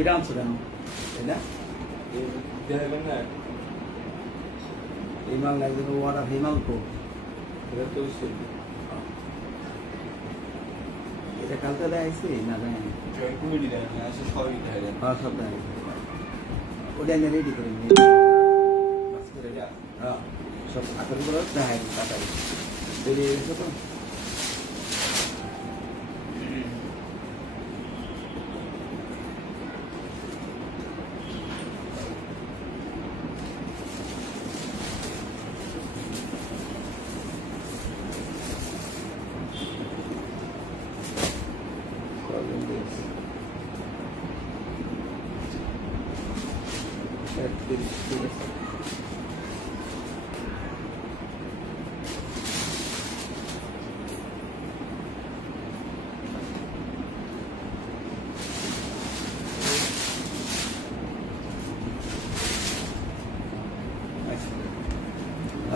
এটা আনছো কেন? তাই না? দেখাবেন না এই মাল একজন ওয়ার হিমাল তো এটা তো এটা কালকে দেখাইছি না দেয় জয়েন্ট কমিটি দেয় না আসে সবই দেখা যায় হ্যাঁ সব দেখাইছি ওটা আমি রেডি করে নিই হ্যাঁ সব আকারগুলো দেখাই কাটাই বেরিয়ে গেছে তো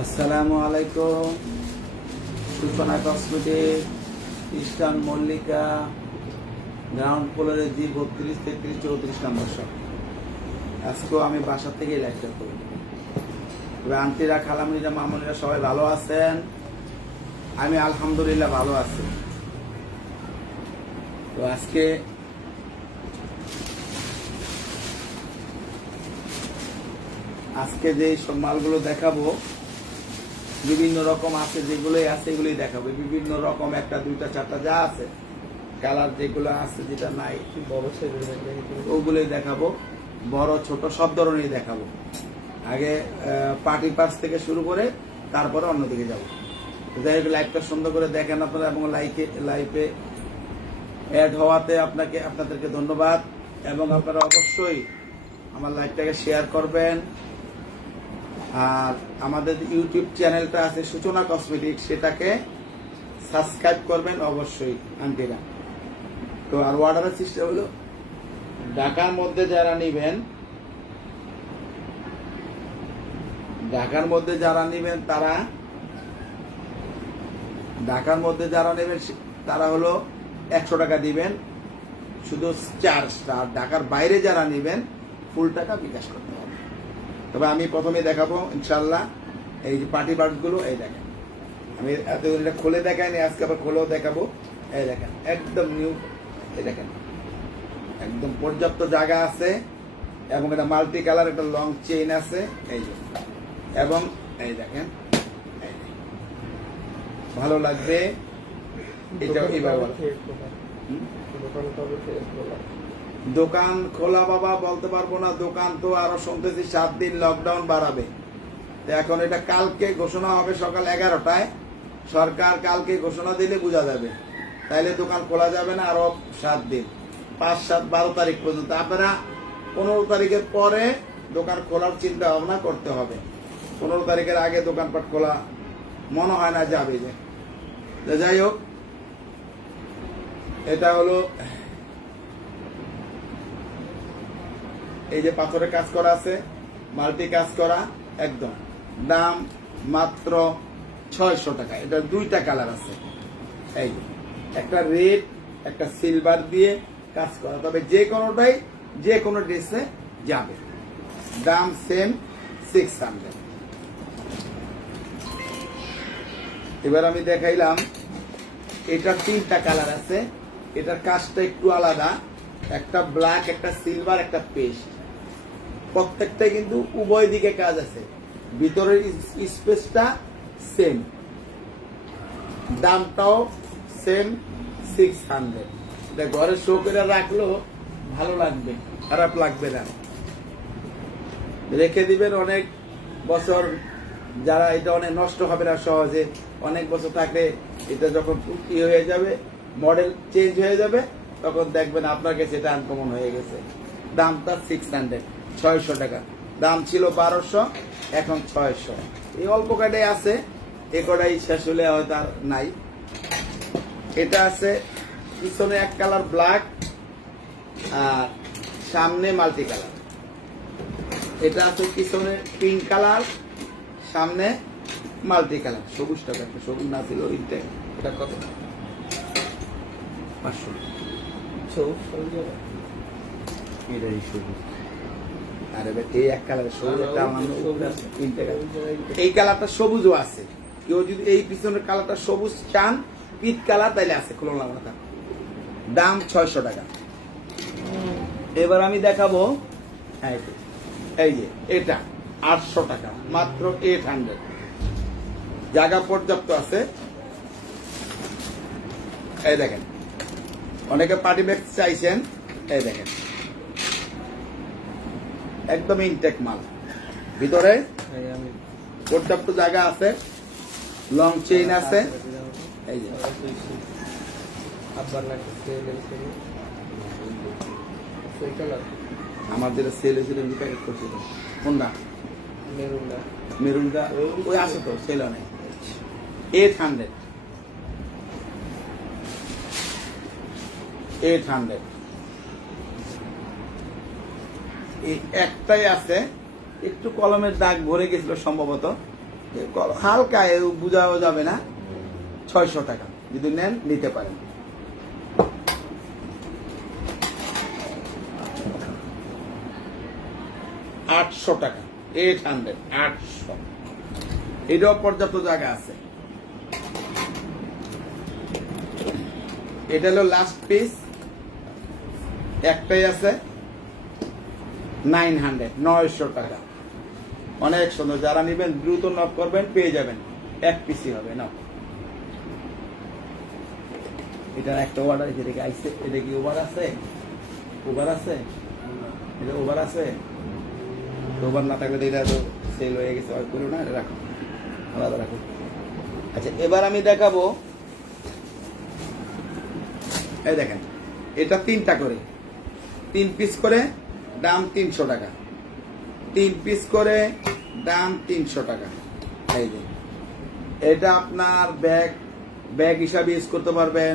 আসসালামু আলাইকুম সূচনা কসমেটিক ইস্টার্ন মল্লিকা গ্রাউন্ড ফ্লোরে জি 32, 33, 34 নম্বর শপ। আজকেও আমি বাসা থেকেই লাইভটা করি। তবে আন্টিরা খালামুনিরা মামুনিরা সবাই ভালো আছেন? আমি আলহামদুলিল্লাহ ভালো আছি। তো আজকে যে সব মালগুলো দেখাবো বিভিন্ন রকম আছে, যেগুলোই আছে এগুলোই দেখাবো। বিভিন্ন রকম 1টা 2টা 4টা যা আছে কালার যেগুলো আছে, যেটা নাই বড় ওগুলোই দেখাবো। বড় ছোট সব ধরনেরই দেখাবো। আগে পার্টি পার্স থেকে শুরু করে তারপরে অন্যদিকে যাবো। যাই হোক, লাইভটা সুন্দর করে দেখেন আপনারা এবং লাইভে অ্যাড হওয়াতে আপনাদেরকে ধন্যবাদ। এবং আপনারা অবশ্যই আমার লাইভটাকে শেয়ার করবেন। আর আমাদের ইউটিউব চ্যানেলটা আছে সূচনা কসমেটিক, সেটাকে সাবস্ক্রাইব করবেন অবশ্যই আন্টিরা। তো আর অর্ডারের সিস্টেম হলো ঢাকার মধ্যে যারা নেবেন তারা হলো 100 টাকা দিবেন শুধু চার্জটা। আর ঢাকার বাইরে যারা নেবেন ফুল টাকা বিকাশ করতে হবে। তবে আমি প্রথমে দেখাবো ইনশাল্লাহ এই যে পার্টি বার্ডগুলো। এই দেখেন, আমি এতদিন এটা খুলে দেখাইনি, আজকে আবার খুলেও দেখাবো। এই দেখেন একদম নিউ। এই দেখেন একদম পর্যাপ্ত জায়গা আছে এবং এটা মাল্টি কালার, একটা লং চেইন আছে। এই যে এবং এই দেখেন ভালো লাগবে। এটা এইভাবে দোকান খোলা বাবা বলতে পারবো না। দোকান তো আরো শুনতেছি 7 দিন লকডাউন বাড়াবে। এখন এটা কালকে ঘোষণা হবে সকাল 11টায়। সরকার কালকে ঘোষণা দিলে বোঝা যাবে। তাইলে দোকান খোলা যাবে না আরো 7 দিন, 5, 7, 12 তারিখ পর্যন্ত। আপনারা 15 তারিখের পরে দোকান খোলার চিন্তা ভাবনা করতে হবে। 15 তারিখের আগে দোকানপাট খোলা মনে হয় না যাবে। যে যাই হোক, এটা হলো এই যে পাথরের কাজ করা আছে, মাল্টি কাজ করা, একদম দাম মাত্র 600 টাকা। এটা 2টা কালার আছে। এই একটা রেড, একটা সিলভার দিয়ে কাজ করা। তবে যে কোনোটাই যে কোনো ড্রেসে যাবে। দাম সেম 600। এবার আমি দেখাইলাম এটার 3টা কালার আছে। এটার কাজটা একটু আলাদা। একটা ব্ল্যাক, একটা সিলভার, একটা পেস্ট। প্রত্যেকটাই কিন্তু উভয় দিকে কাজ আছে। ভিতরের স্পেসটা সেম, দামটাও সেম 600। এটা ঘরে শো করে রাখলেও ভালো লাগবে, খারাপ লাগবে না। রেখে দিবেন অনেক বছর, যারা এটা অনেক নষ্ট হবে না সহজে। অনেক বছর থাকলে এটা যখন কি হয়ে যাবে, মডেল চেঞ্জ হয়ে যাবে, তখন দেখবেন আপনার কাছে এটা আনকমন হয়ে গেছে। দামটা 600 টাকা। দাম ছিল 1200, এখন 600। এই অল্প কয়টাই আছে, এ কটাই শেষ হলে হয়তো আর নাই। এটা আছে পিছনে এক কালার ব্ল্যাক আর সামনে মাল্টি কালার। এটা আছে পিছনে পিঙ্ক কালার, সামনে মাল্টি কালার। সবুজটা একটা সবুজ না ছিল ওইটা। এটা কত? 500। এটাই সবুজ। আরে ভাই, এই এক কালারের সবুজ একটা আমার উপরে আছে, তিনটে কালার। এই কালারটা সবুজও আছে, কেউ যদি এই পিছনের কালারটা সবুজ চান, পিট কালার, তাইলে আছে, খুলুন না মাথা। দাম 600 টাকা। এবার আমি দেখাবো, হ্যাঁ, এই যে এটা 800 টাকা, মাত্র 800। জায়গা পর্যাপ্ত আছে। এই দেখেন, অনেকে পার্টি ব্যাগ চাইছেন, এই দেখেন একদম ইনটেক মাল, ভিতরে আমি পর্যাপ্ত জায়গা আছে, লং চেইন আছে। এই যে আব্বার লাগছে সেই কালার আমার যেটা সেল হয়েছিল প্যাকেট করছিল, কোনটা মেরুনটা মেরুনটা ওই আছে তো, সেল অনেক। 800 এই একটাই আছে, একটু কলমের দাগ ভরে গেছিল সম্ভবত, হালকা বুঝাও যাবে না। 600 টাকা, যদি নেন নিতে পারেন। $800 টাকা, 800। এটাও পর্যাপ্ত জায়গা আছে। এটা হলো লাস্ট পিস, একটাই আছে, 900 টাকা। অনেক সুন্দর, যারা নেবেন দ্রুত নক করবেন, পেয়ে যাবেন, এক পিসই হবে না। এটা একটা অর্ডার, এটা কি আইছে, এটা কি ওভার আছে, ওভার আছে, এটা ওভার আছে, ওভার না থাকলে তো এটা তো সেল হয়ে গেছে, আর করো না, এটা রাখো, আলাদা রাখো। আচ্ছা, এবার আমি দেখাবো, এই দেখেন, এটা 3টা করে, 3 পিস করে, দাম 300 টাকা। 3 পিস করে, দাম 300 টাকা। এই যে এটা আপনার ব্যাগ হিসাবে ইউজ করতে পারবেন,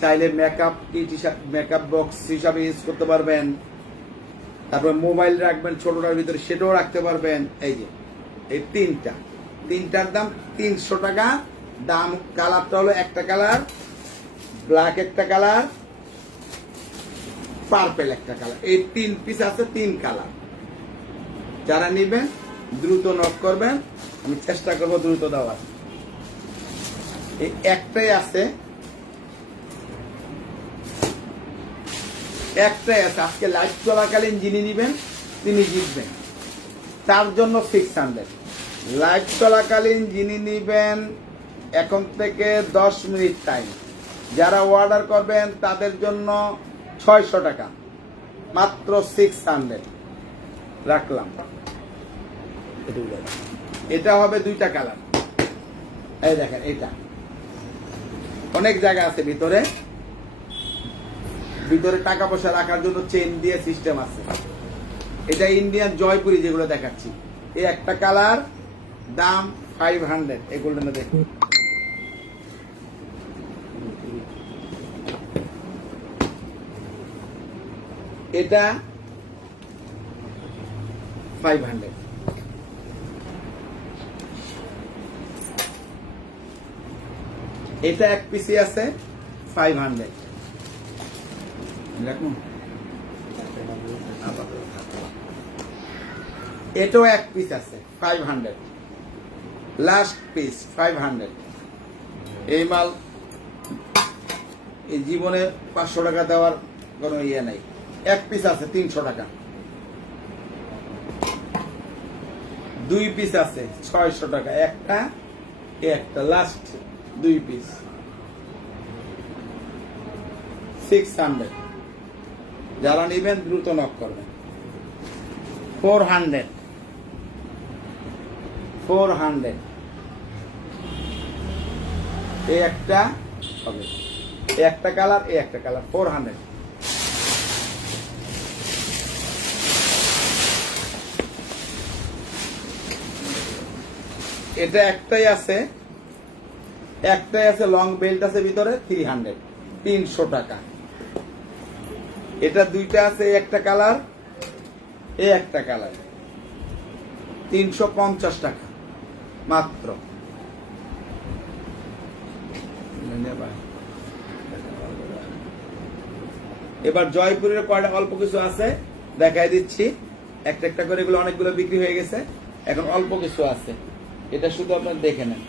চাইলে মেকআপ কিট হিসাবে, মেকআপ বক্স হিসাবে ইউজ করতে পারবেন, তারপর মোবাইল রাখবেন ছোটটার ভিতরে, সেটাও রাখতে পারবেন। এই যে এই তিনটার দাম 300 টাকা। দাম, কালারটা হলো একটা কালার, ব্ল্যাক একটা কালার, পার্পেল একটা কালার, এই 3 পিস আছে, 3 কালার। যারা নেবেন দ্রুত নক করবেন, আমি চেষ্টা করবো দ্রুত দেওয়ার। এই একটাই আছে, আজকে লাইভ চলাকালীন যিনি নেবেন তিনি জিতবেন, তার জন্য 600। লাইভ চলাকালীন যিনি নেবেন, এখন থেকে 10 মিনিট টাইম, যারা অর্ডার করবেন তাদের জন্য 600 টাকা, মাত্র 600 রাখলাম। এটা হবে 2টা কালার। এই দেখেন, এটা অনেক জায়গা আছে, ভিতরে টাকা পয়সা রাখার জন্য চেন দিয়ে সিস্টেম আছে। এটা ইন্ডিয়ান জয়পুরি যেগুলো দেখাচ্ছি, এই একটা কালার, দাম 500। এই গোল্ডেন দেখুন, এটা 500। এটা এক পিসি আছে, 500। এটাও এক পিস আছে, 500। Last piece 500। এই মাল এই জীবনে 500 টাকা দেওয়ার কোনো ইয়ে নাই। এক পিস আছে 300 টাকা। 2 পিস আছে 600 টাকা, একটা লাস্ট 2 পিস 600। যারা নেবেন দ্রুত নক করবেন। 400 এই একটা হবে, এই একটা কালার, এই একটা কালার, 400। এটা একটাই আছে, লং বেল্ট আছে ভিতরে, 300 টাকা। এটা 2টা আছে, একটা কালার, এই একটা কালার, 350 টাকা মাত্র। এবার জয়পুরের কয়টা অল্প কিছু আছে, দেখাই দিচ্ছি একটা একটা করে, এগুলো অনেকগুলো বিক্রি হয়ে গেছে, এখন অল্প কিছু আছে, এটা শুধু আপনার দেখে নেন।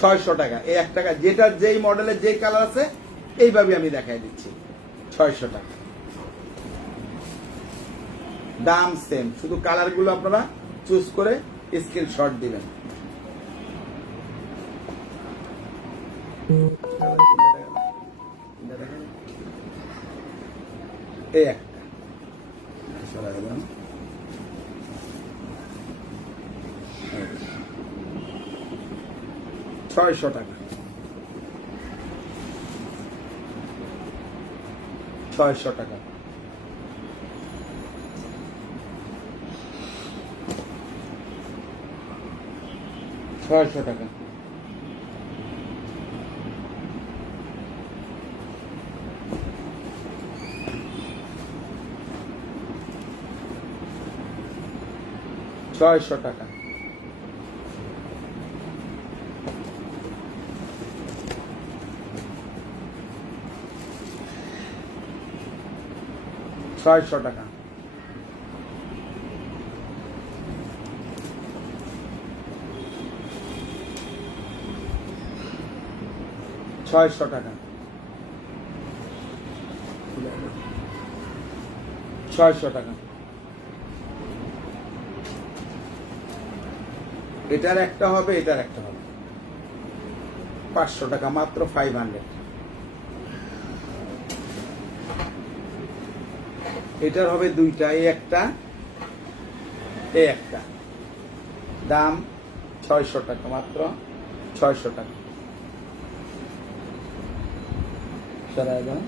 600 টাকা, এই 1 টাকা, যেটা যেই মডেলের যেই কালার আছে এইভাবে আমি দেখাই দিচ্ছি। 600 টাকা, দাম সেম, শুধু কালার গুলো আপনারা চুজ করে স্ক্রিনশট দিবেন। এই একটা সরাই দাও। 600 টাকা, 600 টাকা, 600 টাকা, 600 টাকা, 600 টাকা, 600 টাকা, 600 টাকা। এটার একটা হবে, এটার একটা হবে, 500 টাকা মাত্র, 500। এটার হবে দুইটা, এই একটা, এই একটা, দাম 600 টাকা মাত্র, 600 টাকা। সরাই দাও।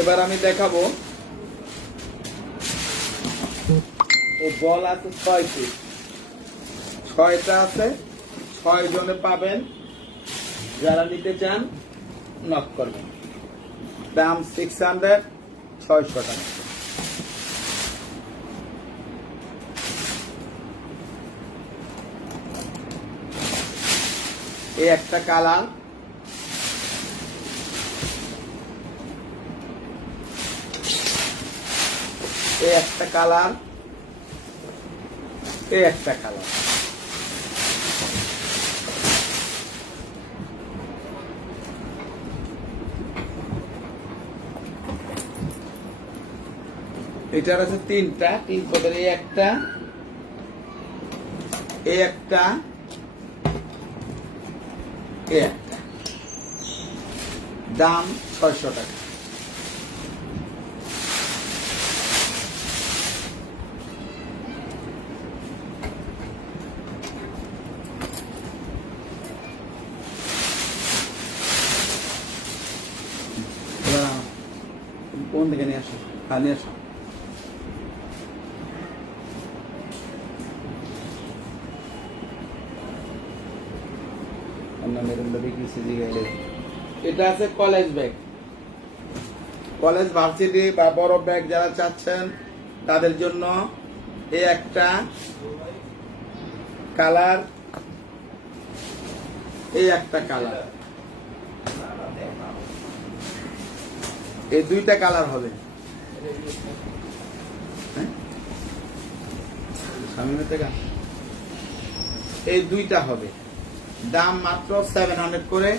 এবার আমি দেখাবো, এই বল আছে 6 পিস, 6টা আছে, 6 জনে পাবেন, যারা নিতে চান নক করবেন। দাম 600, 600 টাকা। এই একটা কালার, এই একটা কালার, এই একটা কালার, এটার আছে 3টা, 3 পদের, এই একটা, এই একটা, এই একটা, দাম 600 টাকা। কোন দিকে নিয়ে আসো, নিয়ে আসো। এটা আছে কলেজ ব্যাগ, কলেজ ভার্সিটি বা বড় ব্যাগ যারা চাচ্ছেন তাদের জন্য এই একটা কালার, এই একটা কালার, এই দুইটা কালার হবে। এই দুইটা হবে, দাম মাত্র 700 করে,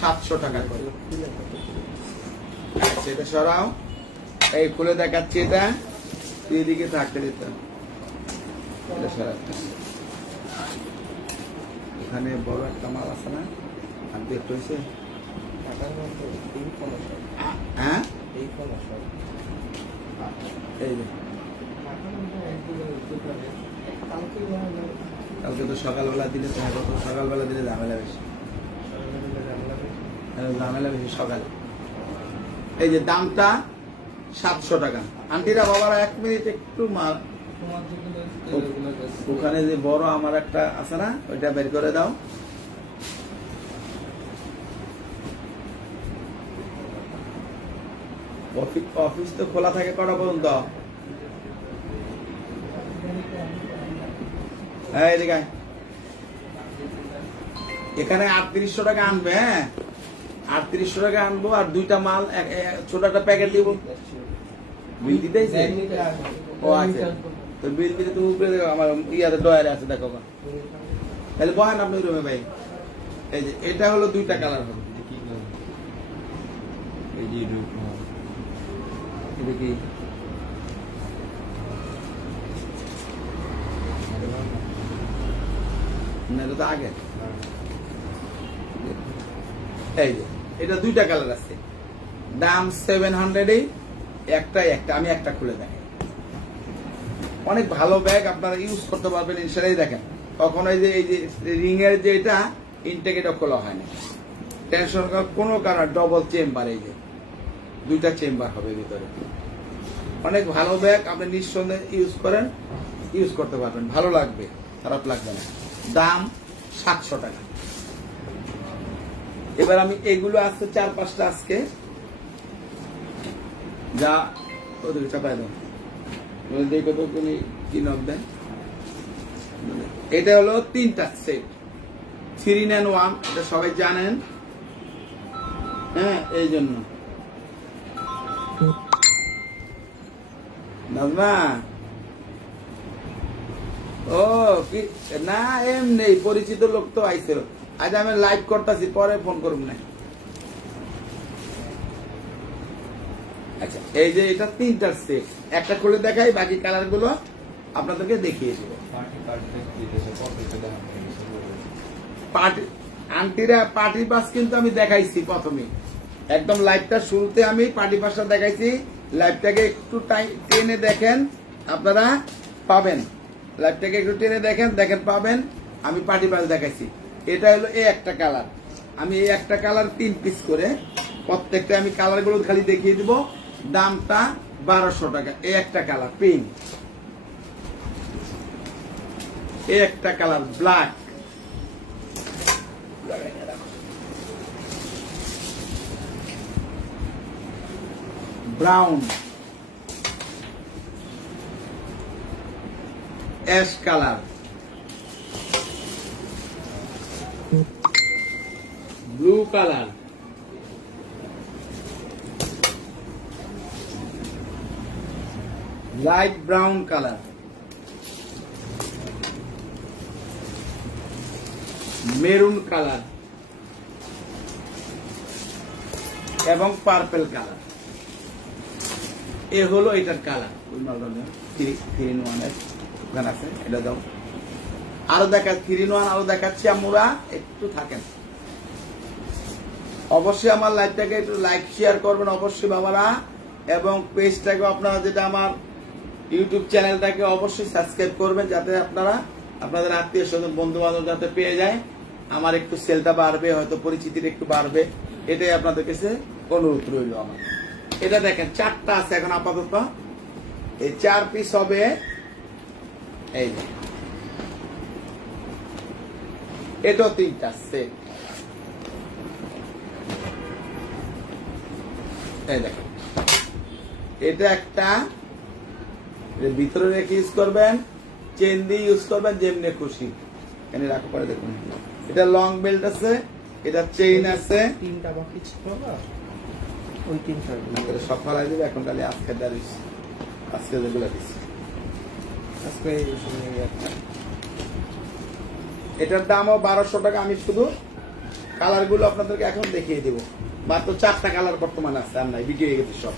700 টাকা করে। আচ্ছা, এটা সরাও, এই খুলে দেখাচ্ছি, এটা এদিকে থাকতে দিতে, এটা সরাতে। এখানে বড় একটা মাল আছে না, আর দেখতে হয়েছে, হ্যাঁ এই যে কালকে তো সকালবেলা দিলে, তো সকালবেলা দিলে ঝামেলা বেশি। ঝামেলা বেশি সকালে। এই যে দামটা 700 টাকা। আন্টিরা বাবারা 1 মিনিট একটু তোমার যেগুলো এগুলো আছে। ওখানে যে বড় আমার একটা আছে না, ওইটা বের করে দাও। অফিস তো খোলা থাকে কটা পর্যন্ত? হ্যাঁ, এদিকে আয়। এখানে 3800 টাকা আনবে। হ্যাঁ, 3800 টাকা আনবো আর দুইটা মাল ছোট একটা প্যাকেট দিব। বিল দিতেইছে? ও আচ্ছা, তো বিল দিতে তুমি উপরে দেখো, আমার ইয়াতে ডয়ারে আছে, দেখো বা। তাহলে বহেন আপনি রুমে ভাই। এই যে এটা হলো দুইটা কালার হবে। এই যে এটা কি? না, এটা তো আগে। এই যে এটা দুইটা কালার আছে, দাম 700 একটা আমি একটা খুলে দেখাই। অনেক ভালো ব্যাগ, আপনারা ইউজ করতে পারবেন ইনশাআল্লাহ। দেখেন কখনো এই যে রিং এর যে এটা ইনটেক, এটা খোলা হয় না, টেনশন করার কোনো কারণ। ডবল চেম্বার, এই যে দুইটা চেম্বার হবে ভিতরে। অনেক ভালো ব্যাগ, আপনি নিঃসন্দেহে ইউজ করতে পারবেন, ভালো লাগবে, খারাপ লাগবে না। দাম 700 টাকা। এবার আমি এগুলো আছে 4-5টা আজকে, যা ওদেরকে চাপাই দাও, দেখো তো তুমি কি নক দেন। এটা হলো 3টা সেট, 3 in 1, এটা সবাই জানেন। হ্যাঁ, এই জন্য নাজমা, ও কি না, এমনি পরিচিত লোক তো আইছিল। আজ আমি লাইভ করতেছি, পরে ফোন করুন না। আচ্ছা, এই যে এটা 3টা সেট, একটা খুলে দেখাই, বাকি কালার গুলো আপনাদেরকে দেখিয়ে দিব। আন্টিরা পার্টি পাস কিন্তু আমি দেখাইছি প্রথমে, একদম লাইভটা শুরুতে আমি পার্টি পাসটা দেখাইছি। লাইভটাকে একটু টেনে দেখেন, আপনারা পাবেন। লাইভটাকে একটু টেনে দেখেন পাবেন। আমি পার্টি পাস দেখাইছি। এটা হলো এই একটা কালার, আমি এই একটা কালার 3 পিস করে, প্রত্যেকটা আমি কালার গুলো খালি দেখিয়ে দিব। দামটা 1200 টাকা। এই একটা কালার পিঙ্ক, এই একটা colour black, brown, ash colour, blue colour, light brown colour, maroon colour এবং পার্পল কালার। এ হলো এটার কালার। ওই মালটা 3 in 1 এর দোকান আছে, এটা দাও। আরো 3 in 1 আরো দেখাচ্ছি আমরা, একটু থাকেন। অবশ্যই আমার লাইভটাকে একটু লাইক শেয়ার করবেন অবশ্যই বাবারা, এবং পেজটাকে আপনারা, যেটা আমার ইউটিউব চ্যানেলটাকে অবশ্যই সাবস্ক্রাইব করবেন, যাতে আপনারা আপনাদের আত্মীয় স্বজন বন্ধু বান্ধব যাতে পেয়ে যায়, আমার একটু সেলটা বাড়বে, হয়তো পরিচিতিটা একটু বাড়বে। এটাই আপনাদের কাছে অনুরোধ রইল আমার। এটা দেখেন 4টা আছে এখন আপাতত, এই 4 পিস হবে। এই যে এটাও 3টা সেট। এই দেখেন, এটা একটা ভিতরে রেখে ইউজ করবেন, চেন দিয়ে ইউজ করবেন, যেমনি খুশি। এখানে রাখো, পরে দেখুন। এটা লং বেল্ট আছে, এটা চেইন আছে। 3টা বাকি ছিল না, ওই 3টা সব ফেলাই দিবে এখন, খালি আজকে দাঁড়িস, আজকে যেগুলো দিচ্ছি। আজকে এটার দামও 1200 টাকা। আমি শুধু কালার গুলো আপনাদেরকে এখন দেখিয়ে দিব। মাত্র 4টা কালার বর্তমানে আছে, আর নাই, বিক্রি হয়ে গেছে সব।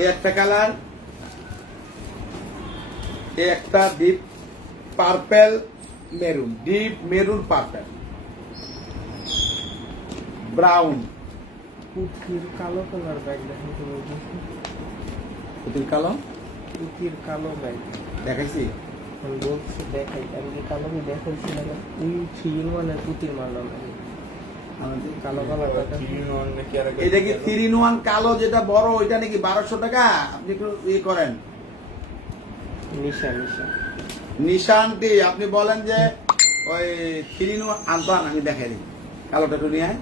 এই একটা কালার, এই একটা deep purple maroon, deep maroon purple, brown, পুতির কালো কালার ব্যাগ দেখেন তো, পুতির কালো, পুতির কালো ব্যাগ দেখাইছি। আমি বলছি দেখাই, আমি কি কালো দেখাইছি না? ওই 3 in 1 এর পুতির মারলাম। কালো কালারটা এটা কি 3-in-1 কালো যেটা বড় ওইটা নাকি 1200 টাকা? আপনি একটু ইয়ে করেন। নিশা নিশা নিশানটি আপনি বলেন যে ওই 3-in-1 আনতাম, আমি দেখাই দিই। কালোটা একটু নিয়ে আয়।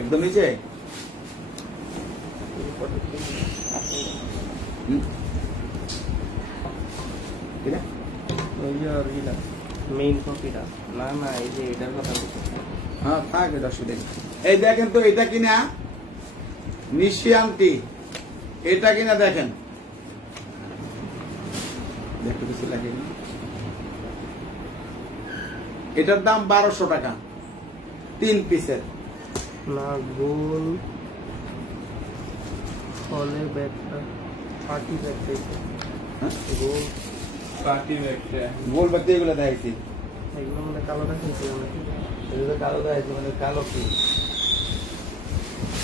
একদম নিচে। হুম। ঠিক আছে? ওই যে অরিজিনাল মেইন কপিটা না না এই যে এটার কথা বলছি হ্যাঁ থাক, এটা অসুবিধা নেই। এই দেখেন তো এটা কিনা নিশিয়ানটি, এটা কিনা দেখেন, দেখতে কিছু লাগে না? এটার দাম 1200 টাকা 3 পিসের। না গোল ফলের ব্যাগটা পার্টি ব্যাগটা হ্যাঁ গোল গোল বাতি এগুলো দেখাইছি। এগুলো মধ্যে কালোটা কিনছিলাম নাকি এগুলো কালো দেখাইছি, মানে কালো কি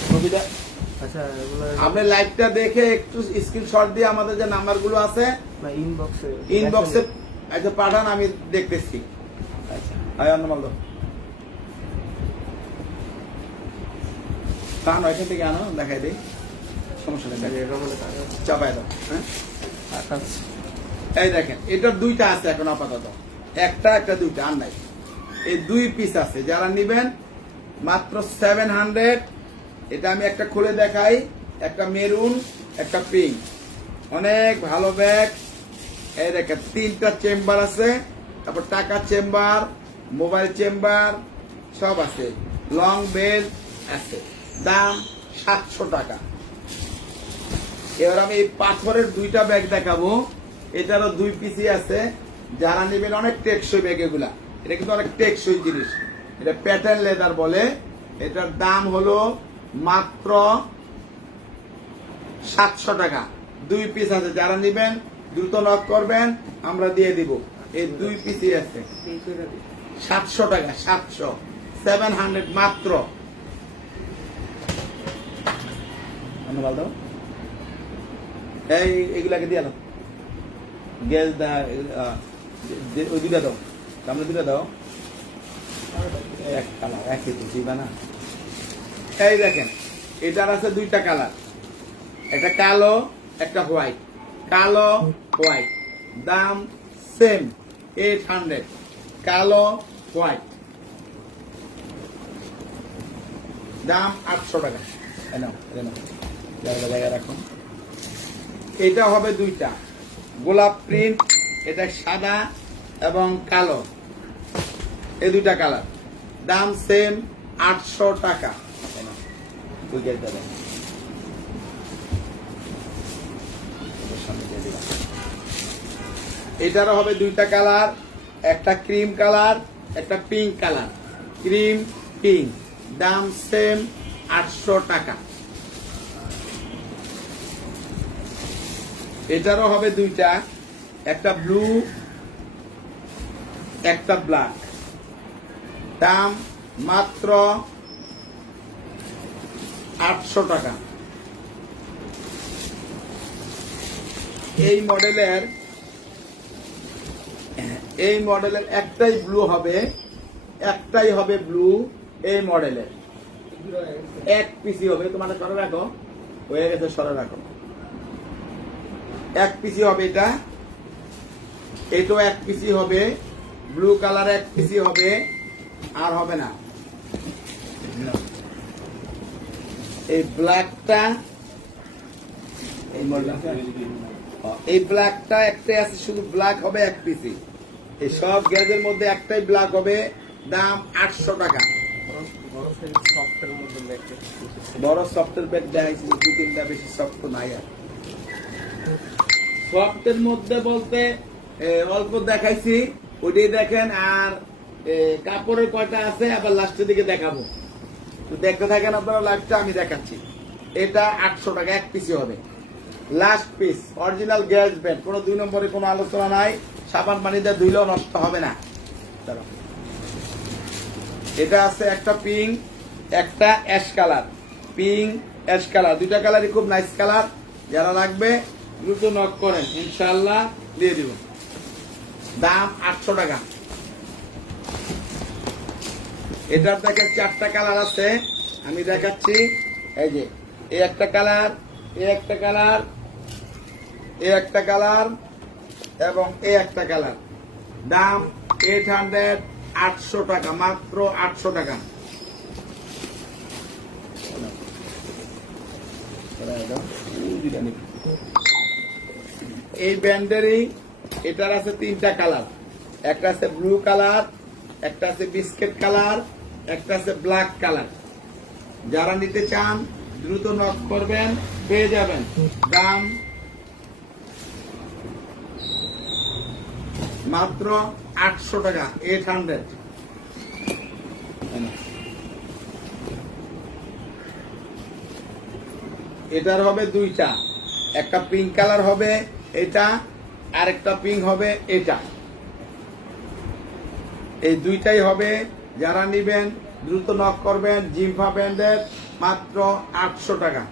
ছবিটা। আচ্ছা এগুলো আপনি লাইভটা দেখে একটু স্ক্রিনশট দিয়ে আমাদের যে নাম্বারগুলো আছে না ইনবক্সে ইনবক্সে আচ্ছা পাঠান, আমি দেখতেছি। আচ্ছা আয় অন্য মাল দাও, তা নয় এখান থেকে আনো, দেখাই দিই, সমস্যা নেই, চাপাই দাও। হ্যাঁ এই দেখেন এটার দুইটা আছে এখন আপাতত, একটা দুইটা আর নাই। এই 2 পিস আছে, যারা নিবেন মাত্র 700। এটা আমি একটা খুলে দেখাই, একটা মেরুন একটা পিঙ্ক, অনেক ভালো ব্যাগ। এই দেখেন 3টা চেম্বার আছে, তারপর টাকা চেম্বার, মোবাইল চেম্বার সব আছে, লং বেল আছে, দাম 700 টাকা। এবার আমি এই পাথরের 2টা ব্যাগ দেখাবো, এটারও 2 পিসই আছে। যারা নেবেন অনেক টেকসই ব্যাগ, এগুলা এটা কিন্তু অনেক টেকসই জিনিস, এটা প্যাটার্ন লেদার বলে। এটার দাম হলো মাত্র 700 টাকা। 2 পিস আছে, যারা নেবেন দ্রুত নক করবেন, আমরা দিয়ে দিব। এই 2 পিসই আছে 700 টাকা, 700 মাত্র। ধন্যবাদ দাও, এই এগুলাকে দিয়ে দাও, গ্যাস দা ওই 2টা দাও, সামনে 2টা দাও, এক কালার একই তো দিবা না। এই দেখেন এটার আছে 2টা কালার, একটা কালো একটা হোয়াইট, কালো হোয়াইট, দাম সেম 800, কালো হোয়াইট দাম 800 টাকা। জায়গা রাখুন। এটা হবে 2টা গোলাপ প্রিন্ট, এটা সাদা এবং কালো, এই 2টা কালার, দাম সেম 800 টাকা। এটারও হবে 2টা কালার, একটা ক্রিম কালার একটা পিঙ্ক কালার, ক্রিম পিঙ্ক, দাম সেম 800 টাকা। এটারও হবে 2টা, একটা ব্লু একটা ব্ল্যাক, দাম মাত্র 800 টাকা। এই মডেলের একটাই ব্লু হবে, একটাই হবে ব্লু। এই মডেলের 1 পিসি হবে, তোমার সরে রাখো, হয়ে গেছে, সরে রাখো। 1 পিসি হবে এটা, এটাও 1 পিসি হবে, ব্লু কালার 1 পিসি হবে, আর হবে না। এই ব্ল্যাকটা, এই ব্ল্যাকটা একটাই আছে, শুধু ব্ল্যাক হবে 1 পিসি। এই সব গ্যাজের মধ্যে একটাই ব্ল্যাক হবে, দাম 800 টাকা। বড় সফটের ব্যাগ দেখাইছি, 2-3টা, বেশি সফট নাই। আর সফটের মধ্যে বলতে অল্প দেখাইছি, ওইটাই দেখেন। আর কাপড়ের কয়টা আছে আবার লাস্টের দিকে দেখাবো, তো দেখতে থাকেন আপনারা লাইভটা, আমি দেখাচ্ছি। এটা 800 টাকা 1 পিসি হবে, last piece, original gas band, কোনো 2 নম্বরে কোনো আলোচনা নাই, সাবান পানি দিয়ে ধুইলেও নষ্ট হবে না। এটা আছে একটা পিঙ্ক একটা ash colour, pink ash colour, 2টা কালারই খুব নাইস কালার। যারা লাগবে দ্রুত নক করেন, ইনশাআল্লাহ দিয়ে দিব। দাম 800 টাকা। এটার দেখেন 4টা কালার আছে, আমি দেখাচ্ছি। এই যে এই একটা কালার, এই একটা কালার, এই একটা কালার এবং এই একটা কালার। দাম 800, 800 টাকা, মাত্র 800 টাকা। এই ব্যান্ডেরই এটার আছে 3টা কালার, একটা আছে ব্লু কালার, একটা আছে বিস্কিট কালার, একটা আছে ব্ল্যাক কালার। যারা নিতে চান দ্রুত নক করবেন, পেয়ে যাবেন। দাম মাত্র 800 টাকা, 800। এটার হবে 2টা, একটা পিঙ্ক কালার হবে এটা, আর একটা পিঙ্ক হবে এটা। এই 2টাই হবে। যারা নিবেন দ্রুত নক করবেন। জিম্পা ব্যান্ডের মাত্র 800 টাকা।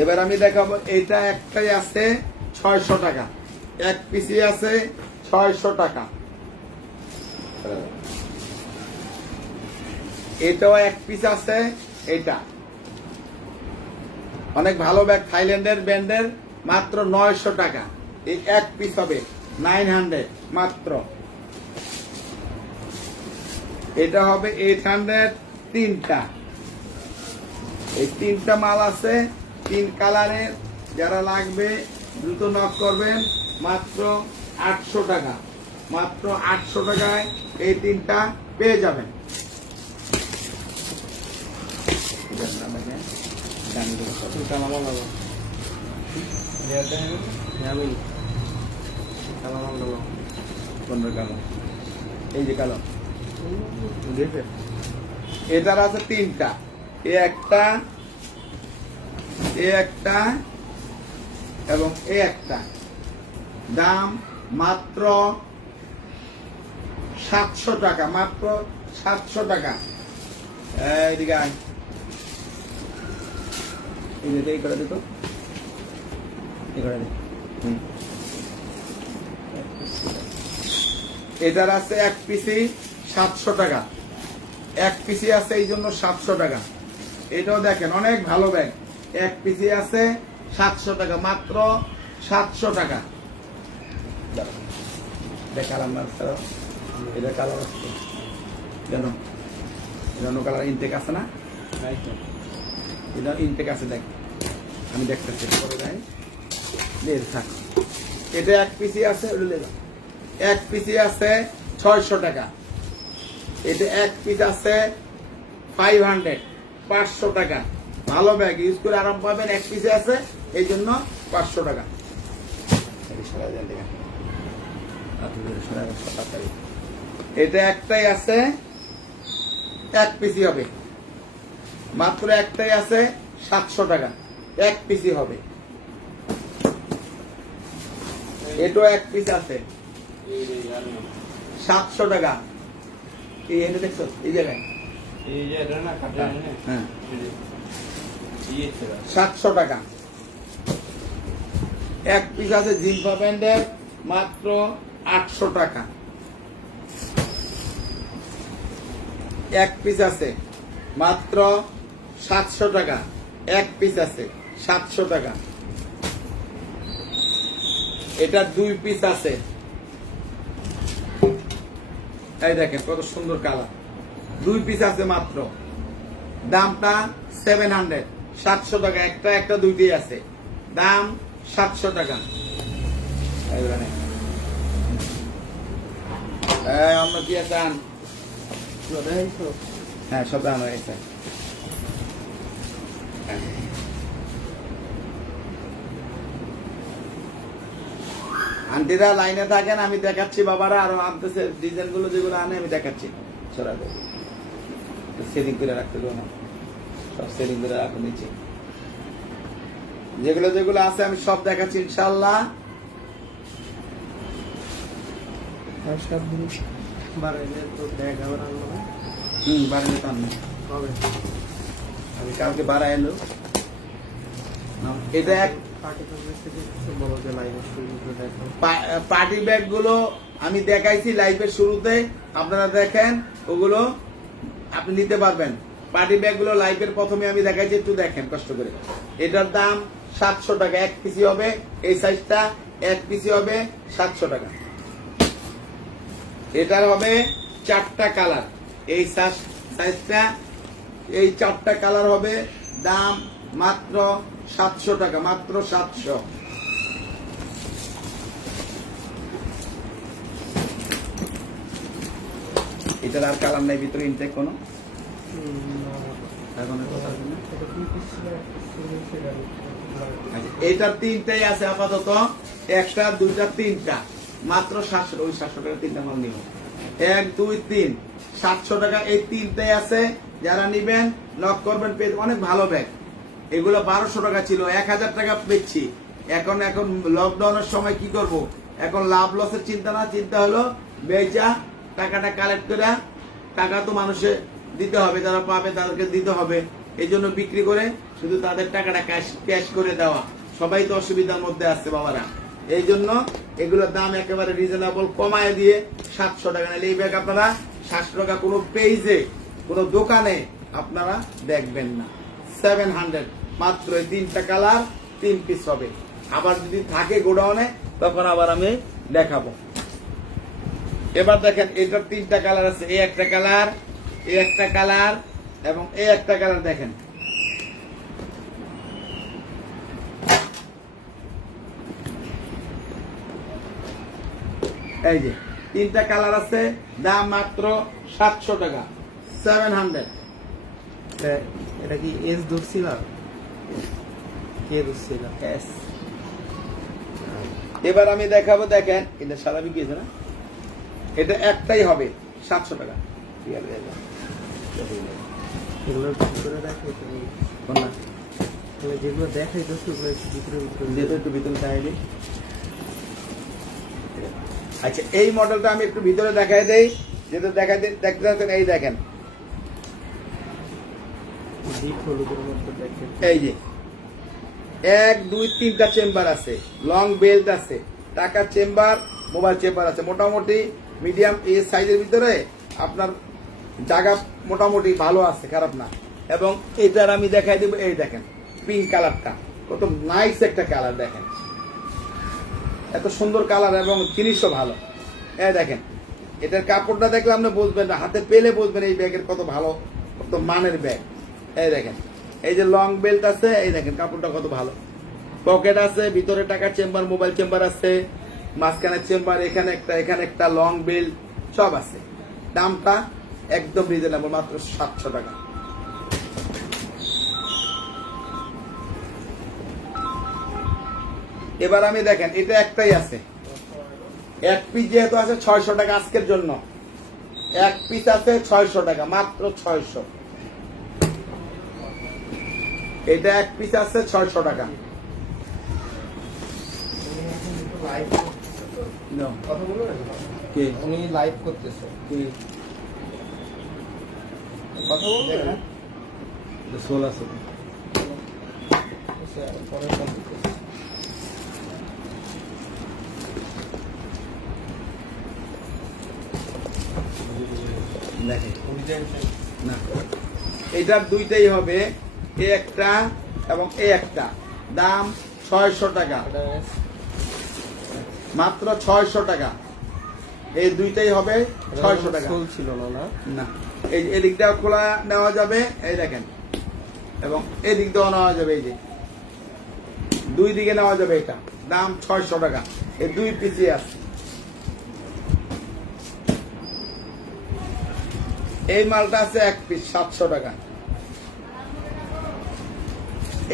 এবার আমি দেখাবো, এইটা একটাই আছে 600 টাকা, এক পিসি আছে 600 টাকা। এটাও এক পিস আছে, এটা অনেক ভালো ব্যাগ, থাইল্যান্ডের ব্র্যান্ডের, মাত্র 900 টাকা। এই এক পিস হবে 900 মাত্র। এটা হবে 800, 3টা। এই 3টা মাল আছে 3 কালারের। যারা লাগবে দ্রুত নক করবেন। মাত্র 800 টাকা, মাত্র 800 টাকায় এই 3টা পেয়ে যাবেন। এই যে কালো, এটার আছে 3টা, এ একটা, এ একটা এবং এ একটা। দাম মাত্র 700 টাকা, মাত্র 700 টাকা। এইদিকে আয়, এই করে দিত, এই করে দিত। এটার আছে এক পিসি 700 টাকা, এক পিসি আছে এই জন্য 700 টাকা। এটাও দেখেন অনেক ভালো ব্যাগ, এক পিসি আছে 700 টাকা, মাত্র 700 টাকা। দেখালাম না স্যার, এটা কালার আছে কেন? অন্য কালার ইনটেক আছে না? এটা ইনটেক আছে, দেখ আমি দেখতেছি করে দেয়। থাক, এটা এক পিসি আছে, এক পিসি আছে 600 টাকা। এটা এক পিস আছে 500, 500 টাকা। ভালো ব্যাগ, ইউজ করে আরাম পাবেন। এক পিসে আছে এই জন্য 500 টাকা। এটা একটাই আছে, এক পিসি হবে, মাত্র একটাই আছে 700 টাকা, এক পিসি হবে। এটাও এক পিস আছে 700 টাকা। এই এনে দেখছো এই জায়গায়, হ্যাঁ 700 টাকা এক পিস আছে। জিম্পা ব্যান্ডের মাত্র 800 টাকা এক পিস আছে, মাত্র 700 টাকা এক পিস আছে, 700 টাকা। এটা 2 পিস আছে, এই দেখেন কত সুন্দর কালার। 2 পিস আছে মাত্র, দামটা 700, 700 টাকা। একটা একটা 2টি আছে, দাম 700 টাকা। আমরা কি আছেন? হ্যাঁ সব দাম হয়েছে। আন্টিরা লাইনে থাকেন, আমি দেখাচ্ছি। বাবারা আরো আনতেছে, ডিজাইন গুলো যেগুলো আনে আমি দেখাচ্ছি। সেটিং করে রাখতে দেবো না, সব সেটিং করে রাখো নিচে। যেগুলো যেগুলো আছে আমি সব দেখাচ্ছি ইনশাল্লাহ। বাড়াইলে তো আনবো, আমি কালকে বাড়াই এলো। এটা এক পার্টি ব্যাগ গুলো আমি দেখাইছি লাইভের শুরুতে, আপনারা দেখেন, ওগুলো আপনি নিতে পারবেন। পার্টি ব্যাগ গুলো লাইভের প্রথমে আমি দেখাইছি, একটু দেখেন কষ্ট করে। এটার দাম 700 টাকা, এক পিসি হবে। এই সাইজটা এক পিসি হবে 700 টাকা। এটার হবে 4টা কালার। এই সাইজটা, এই 4টা কালার হবে, দাম মাত্র 700 টাকা, মাত্র 700। এটার আর কালার নাই ভিতরে, ইনটেক কোনো এখন এইটার 3টাই আছে আপাতত, 1টা 2টা 3টা, মাত্র 700। ওই 700 টাকা 3টা মাল নিব। 1 2 3 700 টাকা। এই 3টাই আছে, যারা নিবেন নক করবেন। পেজ অনেক ভালো ব্যাগ, এগুলো 1200 টাকা ছিল, 1000 টাকা পেয়েছি। এখন লকডাউনের সময় কি করব, এখন লাভ লসের চিন্তা না, চিন্তা হলো বেচা, টাকাটা কালেক্ট করে, টাকা তো মানুষে দিতে হবে, যারা পাবে তাদেরকে দিতে হবে। এই জন্য বিক্রি করে শুধু তাদের টাকাটা ক্যাশ করে দেওয়া। সবাই তো অসুবিধার মধ্যে আছে বাবারা, এই জন্য এগুলোর দাম একেবারে রিজনেবল কমায় দিয়ে 700 টাকা। নিলে এই ব্যাগ আপনারা 700 টাকা কোনো পেজে, কোনো দোকানে আপনারা দেখবেন না। 700 মাত্র। এই 3টা কালার 3 পিস হবে। আবার যদি থাকে গোডাউনে তখন আবার আমি দেখাবো। এবার দেখেন, এটার 3টা কালার আছে। এই একটা কালার, এই একটা কালার এবং এই একটা কালার। দেখেন এই যে 3টা কালার আছে, দাম মাত্র 700 টাকা, 700। এটা কি এস ধরছিল, কে ধরছিল? Yes. এবার আমি দেখাবো, দেখেন এটা সারা বিকিয়েছে না, এটা একটাই হবে 700 টাকা। এগুলোর ভিতরে দেখাই তুমি কোনটা? যেগুলো দেখাই তো ভিতরে ভিতরে যেটা একটু ভিতরে দেখাই। আচ্ছা, এই মডেলটা আমি একটু ভিতরে দেখাই দেই, যেটা দেখাই দেখতে পাচ্ছেন। এই দেখেন, ডিপ হলুদের মধ্যে দেখেন, এই যে 1 2 3টা চেম্বার আছে, লং বেল্ট আছে, টাকার চেম্বার, মোবাইল চেম্বার আছে। মোটামুটি মিডিয়াম এই সাইজের ভিতরে আপনার জায়গা মোটামুটি ভালো আছে, খারাপ না। এবং এটার আমি দেখাই দিব, এই দেখেন পিঙ্ক কালারটা, কত নাইস একটা কালার। দেখেন এত সুন্দর কালার এবং জিনিসও ভালো। এই দেখেন, এটার কাপড়টা দেখলে আপনি বুঝবেন না, হাতে পেলে বুঝবেন এই ব্যাগের কত ভালো, কত মানের ব্যাগ। এই দেখেন, এই যে লং বেল্ট আছে, এই দেখেন কাপড়টা কত ভালো। পকেট আছে, ভিতরে টাকার চেম্বার, মোবাইল চেম্বার আছে, মাঝখানের চেম্বার, এখানে একটা লং বেল্ট সব আছে। দামটা একদম রিজনেবল, মাত্র 700 টাকা। এবার আমি দেখেন, এটা একটাই আছে, এক পিস যেহেতু আছে 600 টাকা আজকের জন্য। এক পিস আছে 600 টাকা, মাত্র 600। এটা এক পিস আছে 600 টাকা। কথা বলবো কে? উনি লাইভ করতেছে, কথা বলবেন না? সোল আছে। পরে ফোন করতেছে। দেখেন না, এটার 2টাই হবে, এ একটা এবং এ একটা। দাম 600 টাকা, মাত্র 600 টাকা। এই 2টাই হবে 600 টাকা। সোল ছিল না না, এই এদিকটাও খোলা নেওয়া যাবে, এই দেখেন, এবং এদিক দিয়েও নেওয়া যাবে। এই যে 2 দিকে নেওয়া যাবে। এটা দাম 600 টাকা। এই 2 পিসি আছে। এই মালটা আছে এক পিস 700 টাকা।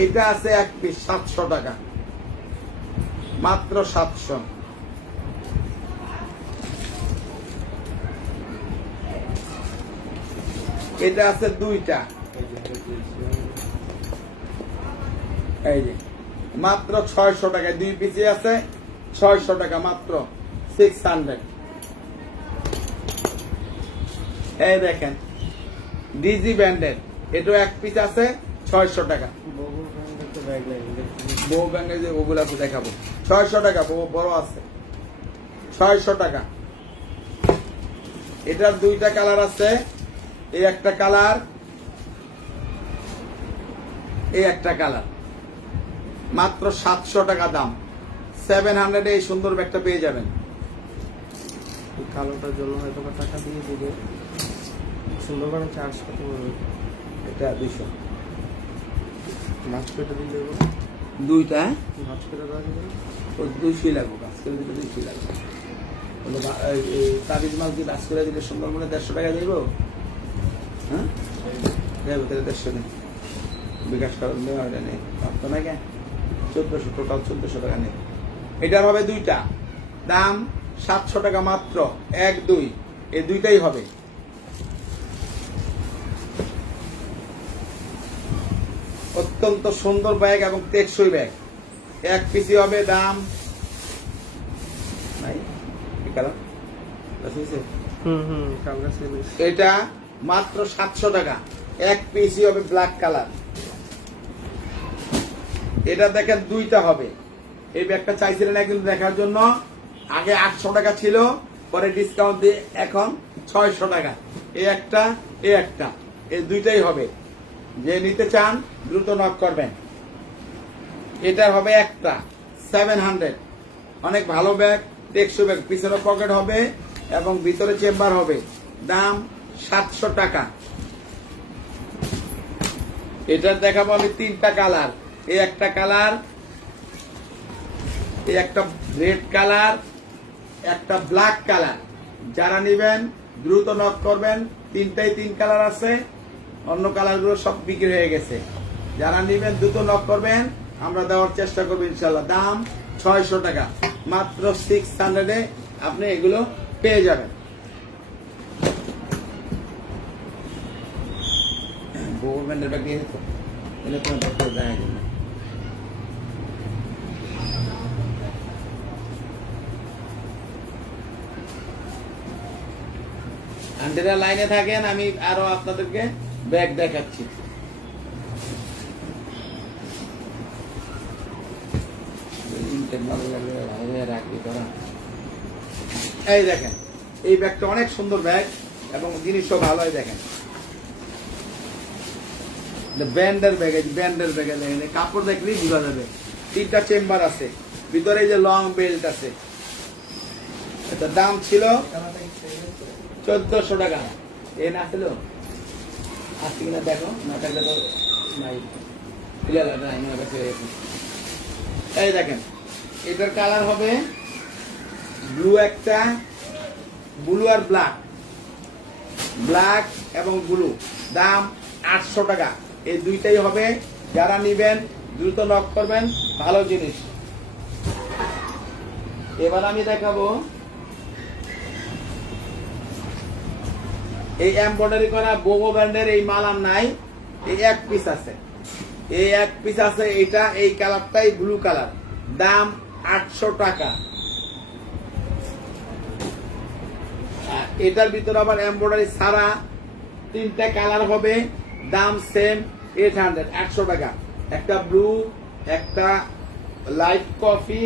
এটা আছে এক পিস 700 টাকা, মাত্র 700। এটা আছে 2টা, এই যে মাত্র 600 টাকা। 2 পিসি আছে 600 টাকা, মাত্র 600। এই দেখেন ডিজি ব্যান্ডের, এটাও এক পিস আছে 600 টাকা। বউ ব্যান্ডের যে ওগুলো আছে দেখাবো, 600 টাকা। বড় আছে 600 টাকা। এটার দুইটা কালার আছে, এই একটা কালার, এই একটা কালার, মাত্র 700 টাকা দাম। 700 এই সুন্দর ব্যাগটা পেয়ে যাবেন। এই কালোটার জন্য হয়তো বা টাকা দিয়ে দিবে, সুন্দর করে চার্জ করতে পারবে। এটা 200 ভাঁজ করে দিলে দেবো, দুইটা, ভাঁজ করে দেওয়া যাবে। ও 200 লাগবে, কাজ করে দিলে 200 লাগবে। তাবিজ মাল কি কাজ করে দিলে সুন্দর মনে 150 টাকা দেবো। হ্যাঁ দেবো, তাহলে 150 দিন বিকাশ করেন, ওটা নেই প্রাপ্ত না কেন 1400, টোটাল 1400 টাকা নেই। এটার হবে দুইটা, দাম 700 টাকা মাত্র। 1 2 এই দুইটাই হবে। অত্যন্ত সুন্দর ব্যাগ এবং টেকসই ব্যাগ। 1 পিসি হবে, দাম নাই কি কালার আছে? কালকা সেলিস। এটা মাত্র 700 টাকা। 1 পিসি হবে ব্ল্যাক কালার। এটা দেখেন দুইটা হবে। এই ব্যাগটা চাইছিলেন একদিন দেখার জন্য, আগে 800 টাকা ছিল, পরে ডিসকাউন্ট দিয়ে এখন 600 টাকা। এই একটা, এই একটা, এই দুইটাই হবে। যে নিতে চান দ্রুত নক করবেন। এটা হবে একটা 700, অনেক ভালো ব্যাগ, টেকসই ব্যাগ, পিছনে পকেট হবে এবং ভিতরে চেম্বার হবে, দাম 700 টাকা। এটা দেখাবো আমি 3টা কালার, এই একটা কালার, এই একটা রেড কালার, একটা ব্ল্যাক কালার। যারা নেবেন দ্রুত নক করবেন। 3টাই 3 কালার আছে, অন্য কালারগুলো সব বিক্রি হয়ে গেছে। যারা নেবেন দ্রুত নক করবেন, আমরা দেওয়ার চেষ্টা করবো ইনশাল্লাহ। দাম 600 টাকা, মাত্র 600 আপনি এগুলো পেয়ে যাবেন। গভর্নমেন্টের ব্যাগ দিয়ে তো এলে কোনো ডক্টর দেখা যাবে না। আন্টিরা লাইনে থাকেন, আমি আরো আপনাদেরকে ব্যাগ দেখাচ্ছি। এই দেখেন, এই ব্যাগটা অনেক সুন্দর ব্যাগ এবং জিনিসও ভালো। দেখেন ব্যান্ডের ব্যাগ, ব্যান্ডের ব্যাগে দেখেন, কাপড় দেখলেই বোঝা যাবে। 3টা চেম্বার আছে, ভিতরে যে লং বেল্ট আছে। এটা দাম ছিল 1400 টাকা। এ না ছিল আসছে কিনা দেখো, না থাকলে তো নাই। এই দেখেন, এটার কালার হবে ব্লু, একটা ব্লু আর ব্ল্যাক, ব্ল্যাক এবং ব্লু, দাম 800 টাকা। এই দুইটাই হবে। যারা নিবেন দ্রুত নক করবেন, ভালো জিনিস। এবার আমি দেখাবো এই এমব্রয়ডারি করা বোগো ব্র্যান্ডের এই মাল আর নাই। এই 1 পিস আছে, এই 1 পিস আছে। এটা এই কালারটাই ব্লু কালার, দাম 800 টাকা। এটার ভিতরে আবার এমব্রয়ডারি ছাড়া 3টা কালার হবে, দাম সেম 800, 100 টাকা। একটা ব্লু, একটা লাইট কফি,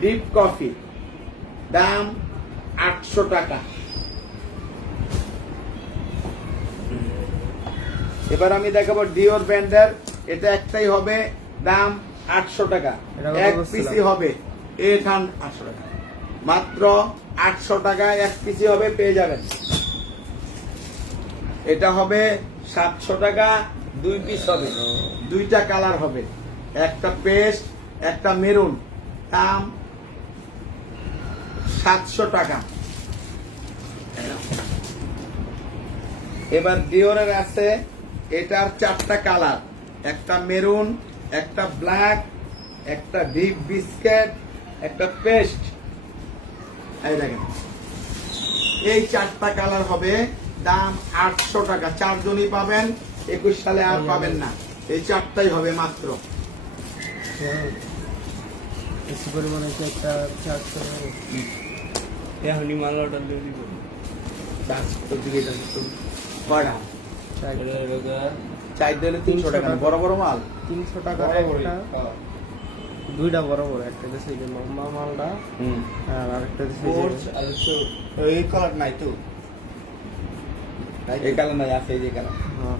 ডিপ কফি, দাম 800 টাকা। এবার আমি দেখাবো ডিওর ব্র্যান্ডের। এটা একটাই হবে, দাম 800 টাকা। 1 পিসি হবে 800 টাকা, মাত্র 800 টাকায় 1 পিসি হবে, পেয়ে যাবেন। এটা হবে 700 টাকা, 2 পিস হবে, 2টা কালার হবে, একটা পেস্ট, একটা মেরুন, দাম 700 টাকা। এবার ডিওরের আছে, এটার 4টা কালার, একটা মেরুন, একটা ব্ল্যাক, একটা ডিপ বিস্কেট, একটা পেস্ট। এই দেখেন, এই 4টা কালার হবে, দাম 800 টাকা। 4 জনই পাবেন, 21 সালে আর পাবেন না। এই 4টাই হবে মাত্র। বেশি পরিমাণে একটা চার্জ করে এখনই মাল অর্ডার দিয়ে দিব। চার্জ তো দিকে যাচ্ছে কয়টা? চার দিলে 300 টাকা। বড় বড় মাল 300 টাকার একটা, 2টা বড় বড়, একটা দেশে যে লম্বা মালটা আর আরেকটা দেশে এই কালার নাই তো, এই কালার নাই, আছে এই যে কালার। হ্যাঁ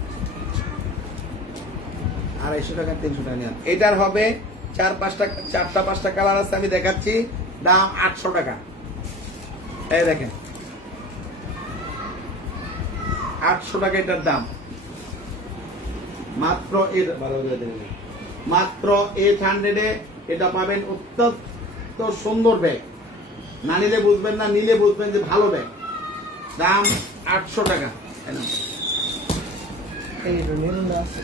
250 টাকা 300 টাকা নিয়ে এটার হবে 4-5টা কালার আছে, আমি দেখাচ্ছি। দাম 800 টাকা। এই দেখেন 800 টাকা এটার দাম। মাত্র মাত্র 800 এটা পাবেন। অত্যন্ত সুন্দর ব্যাগ, না নিলে বুঝবেন না, নিলে বুঝবেন যে ভালো ব্যাগ। দাম 800 টাকা। এই মেরুনটা আছে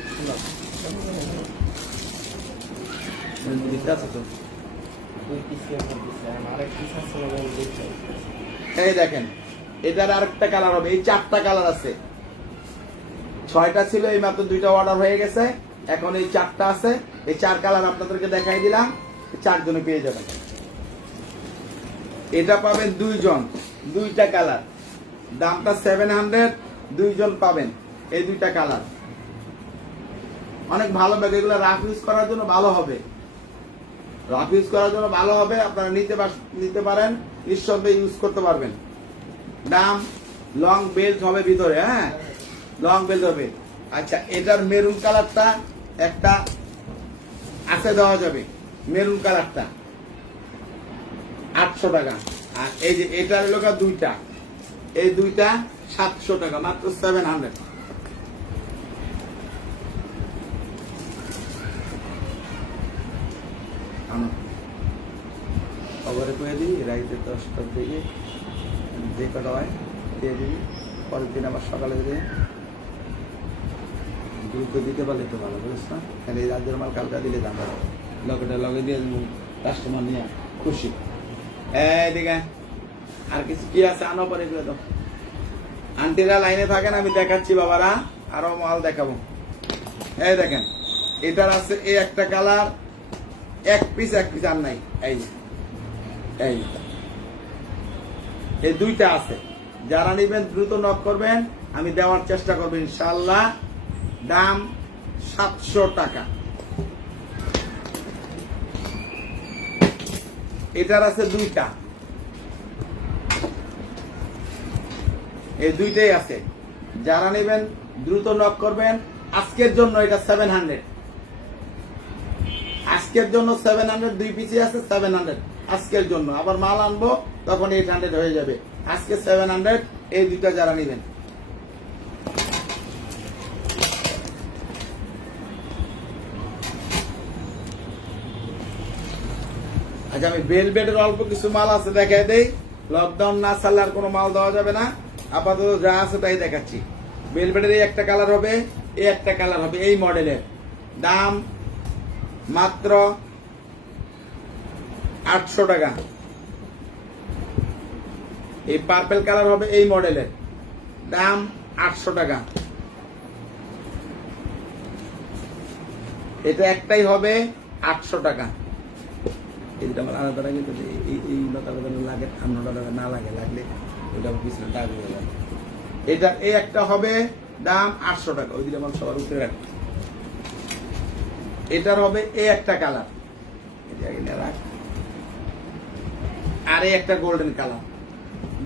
আছে তো। দুই পিস আরেক পিস আছে দেখতে। এই দেখেন এটার আরেকটা কালার হবে। এই 4টা কালার আছে, 6টা ছিল, এই মাত্র 2টা অর্ডার হয়ে গেছে। এখন এই 4টা আছে। এই 4 কালার আপনাদেরকে দেখাই দিলাম, 4 জনে পেয়ে যাবেন। এটা পাবেন 2 জন, 2টা কালার। দামটা 700, 2 জন পাবেন এই 2টা কালার। অনেক ভালো ব্যাগ, এগুলো রাফ ইউজ করার জন্য ভালো হবে, রাফ ইউজ করার জন্য ভালো হবে। আপনারা নিতে পারেন, নিঃসন্দেহে ইউজ করতে পারবেন। দাম লং বেল্ট হবে ভিতরে, হ্যাঁ লং বেল্ট হবে। আচ্ছা এটার মেরুন কালারটা একটা আছে, দেওয়া যাবে মেরুন কালারটা 800 টাকা। আর এই যে এটার লোক 2টা, এই 2টা 700 টাকা, মাত্র 700। খবরে করে দিই রাইতে 10টার দিকে যে কটা হয় দিয়ে দিবি। পরের দিন আবার সকালে দিয়ে দ্রুত দিতে পারলে তো ভালো, বুঝছ না? খালি এই রাজ্যের মাল কালকা দিলে দাম পাবো, লকেটা লগে দিয়ে কাস্টমার নিয়ে খুশি। এদিকে আর কিছু কি আছে আনো পরে এগুলো তো। আন্টিরা লাইনে থাকেন, আমি দেখাচ্ছি বাবারা, আরো মাল দেখাবো। এই দেখেন এটার আছে এই একটা কালার, এক পিস আর নাই। এই এই 2টা আছে। যারা নিবেন দ্রুত নক করবেন, আমি দেওয়ার চেষ্টা করবো ইনশাআল্লাহ। দাম 700 টাকা। এটার আছে 2টা, এই 2টাই আছে। যারা নেবেন দ্রুত নক করবেন। আজকের জন্য এটা 700, আজকের জন্য 700, 2 পিসি আছে 700 আজকের জন্য। আবার মাল আনবো তখন 800 হয়ে যাবে। আজকে 700, এই 2টা যারা নেবেন। আচ্ছা আমি বেলভেটের অল্প কিছু মাল আছে দেখাই দেই। লকডাউন না ছাড়লে আর কোনো মাল দেওয়া যাবে না, আপাতত যা আছে তাই দেখাচ্ছি। বেলভেটের এই একটা কালার হবে, এই একটা কালার হবে, এই মডেলের। দাম মাত্র 800 টাকা। এই পার্পল কালার হবে এই মডেলের, দাম 800 টাকা। এটা একটাই হবে 800 টাকা। এইটা আমার আলাদা লাগে তো, এই লতাটা লাগে, ঠান্ডাটা না লাগে, লাগলে ওইটা পিছনে দাগ হয়ে যাবে। এটা এই একটা হবে দাম 800 টাকা। ওই দিকে আমার সবার উপরে রাখ। এটার হবে এই একটা কালার, আর এই একটা গোল্ডেন কালার।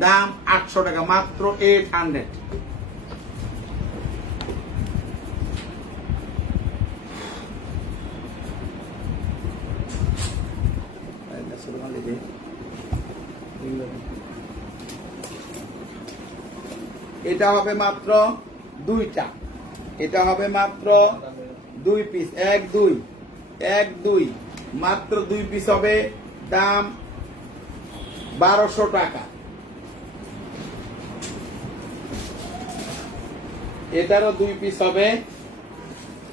দাম 800 টাকা, মাত্র 800। এটা হবে মাত্র 2টা, এটা হবে মাত্র 2 পিস, 1 2 মাত্র 2 পিস হবে। দাম 1200 টাকা। এটারও 2 পিস হবে।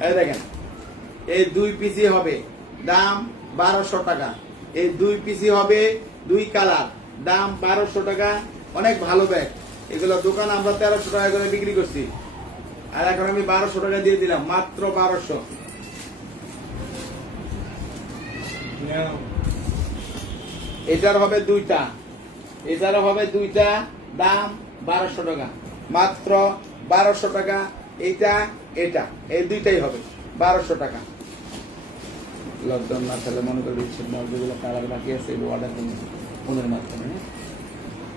এই দেখেন এই 2 পিসই হবে, দাম 1200 টাকা। এই 2 পিসই হবে, 2 কালার, দাম 1200 টাকা। অনেক ভালো ব্যাগ এগুলো। দোকান আমরা 1300 টাকা করে বিক্রি করছি, আর এখন আমি 1200 টাকা দিয়ে দিলাম, মাত্র 1200। এটার হবে 2টা, এটারও হবে 2টা, দাম 1200 টাকা, মাত্র 1200 টাকা। এইটা এটা এই 2টাই হবে 1200 টাকা। লকডাউন না থাকলে মনে করি যেগুলো কালার বাকি আছে এগুলো অর্ডার করুন ফোনের মাধ্যমে,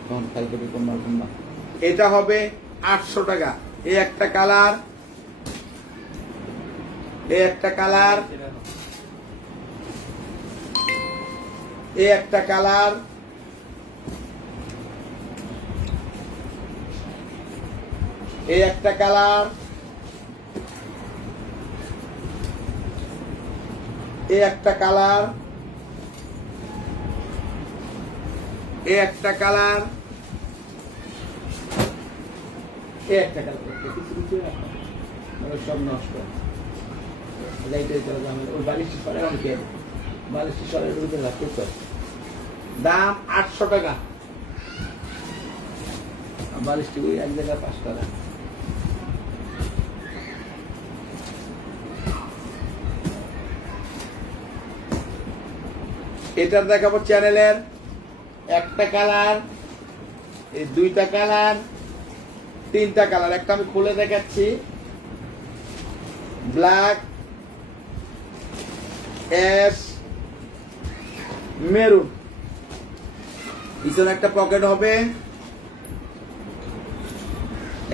তখন খাই করি কোন মাধ্যম না। এটা হবে 800 টাকা। এই একটা কালার, এই একটা কালার, এই একটা কালার, এই একটা কালার, এই একটা কালার, এই একটা কালার, এই একটা কালার। সব নষ্ট। ওই বালিশটি সরে অনেকে বালিশটি সরে দাম 800 টাকা। বালিশটি ওই এক জায়গায় 5 টাকা। এটার দেখাবো চ্যানেলের একটা কালার, এই দুইটা কালার, তিনটা কালার। একটা আমি খুলে দেখাচ্ছি, ব্ল্যাক, অ্যাশ, মেরুন। পিছনে একটা পকেট হবে।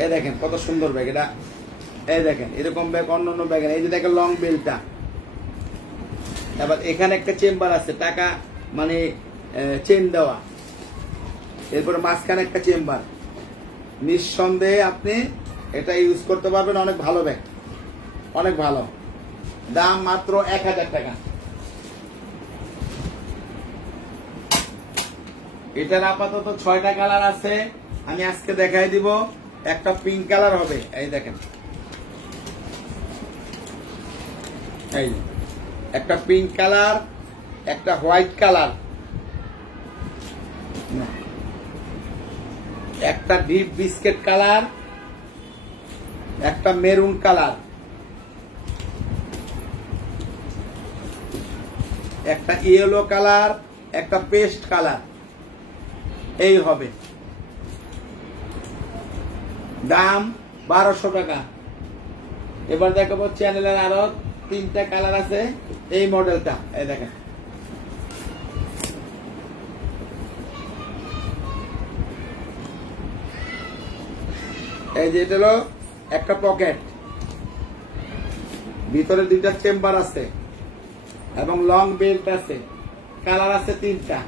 এই দেখেন কত সুন্দর ব্যাগ এটা। এই দেখেন এরকম ব্যাগ অন্য অন্য ব্যাগ। এই যে দেখেন লং বেলটা। এবার এখানে একটা চেম্বার আছে, টাকা মানে চেন দেওয়া। এরপরে মাঝখানে একটা চেম্বার। নিঃসন্দেহে আপনি এটা ইউজ করতে পারবেন। অনেক ভালো ব্যাগ, অনেক ভালো। দাম মাত্র 1000 টাকা। এটার আপাতত 6টা কালার আছে, আমি আজকে দেখাই দিব। একটা পিঙ্ক কালার হবে, এই দেখেন, এই একটা পিঙ্ক কালার, একটা হোয়াইট কালার, একটা ডিপ বিস্কিট কালার, একটা মেরুন কালার, একটা ইয়েলো কালার, একটা পেস্ট কালার। এই হবে। দাম 1200 টাকা। এবার দেখাবো চ্যানেলের আরো 3টা কালার আছে। এই মডেলটা এই দেখেন, এই যে এটা হলো একটা পকেট, ভিতরে 2টা চেম্বার আছে এবং লং বেল্ট আছে। কালার আছে 3টা,